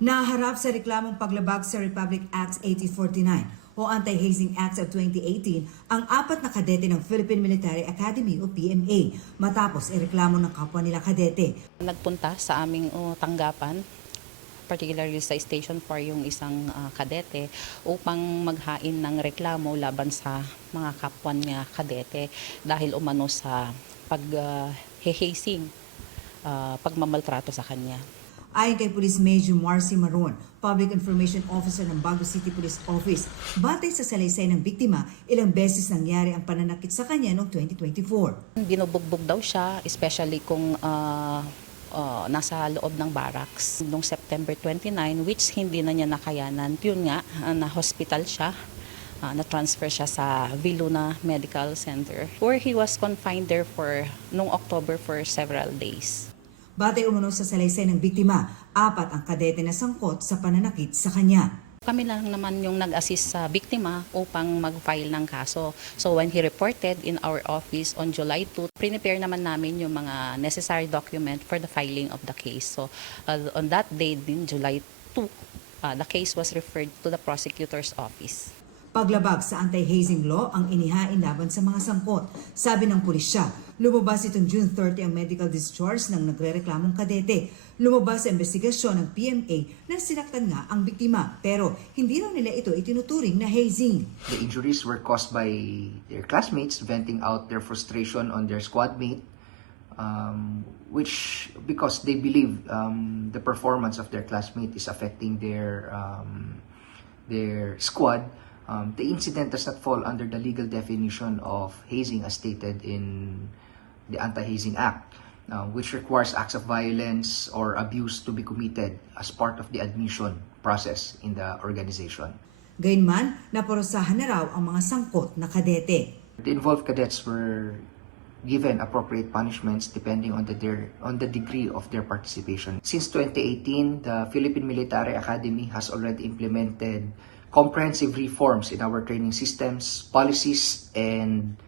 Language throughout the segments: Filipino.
Naharap sa reklamong paglabag sa Republic Act 8049 o Anti-Hazing Act of 2018 ang apat na kadete ng Philippine Military Academy o PMA matapos ireklamo ng kapwa nila kadete. Nagpunta sa aming tanggapan, particularly sa Station 4 yung isang kadete upang maghain ng reklamo laban sa mga kapwa niya kadete dahil umano sa pag-hazing, pagmamaltrato sa kanya. Ayon kay Police Major Marcy Maron, Public Information Officer ng Baguio City Police Office, batay sa salaysay ng biktima, ilang beses nangyari ang pananakit sa kanya noong 2024. Binubugbog daw siya, especially kung nasa loob ng barracks. Noong September 29, which hindi na niya nakayanan, yun nga, na-hospital siya. Na-transfer siya sa Viluna Medical Center where he was confined there noong October for several days. Batay umano sa salaysay ng biktima, apat ang kadete na sangkot sa pananakit sa kanya. Kami lang naman yung nag-assist sa biktima upang mag-file ng kaso. So when he reported in our office on July 2, prepare naman namin yung mga necessary document for the filing of the case. So on that day din, July 2, the case was referred to the prosecutor's office. Paglabag sa anti-hazing law ang inihain laban sa mga sangkot. Sabi ng pulisya, lumabas itong June 30 ang medical discharge ng nagrereklamong kadete. Lumabas sa investigasyon ng PMA na sinaktan nga ang biktima pero hindi raw nila ito itinuturing na hazing. The injuries were caused by their classmates venting out their frustration on their squad mate, which because they believe the performance of their classmate is affecting their squad. The incident does not fall under the legal definition of hazing as stated in the Anti-Hazing Act, which requires acts of violence or abuse to be committed as part of the admission process in the organization. Gayunman, naparusahan na raw ang mga sangkot na kadete. The involved cadets were given appropriate punishments depending on the degree of their participation. Since 2018, the Philippine Military Academy has already implemented comprehensive reforms in our training systems, policies, and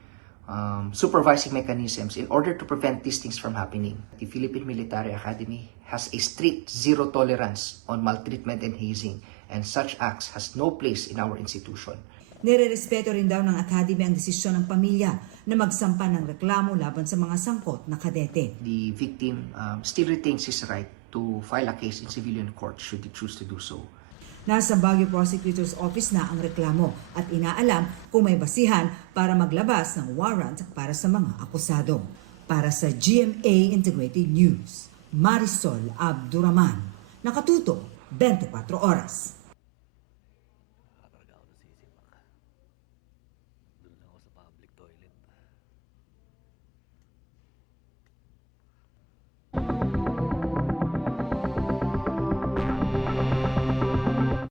supervising mechanisms in order to prevent these things from happening. The Philippine Military Academy has a strict zero tolerance on maltreatment and hazing, and such acts has no place in our institution. Nire-respeto rin daw ng Academy ang desisyon ng pamilya na magsampa ng reklamo laban sa mga sangkot na kadete. The victim still retains his right to file a case in civilian court should he choose to do so. Nasa Baguio Prosecutor's Office na ang reklamo at inaalam kung may basihan para maglabas ng warrant para sa mga akusado. Para sa GMA Integrated News, Marisol Abduraman, nakatuto 24 oras.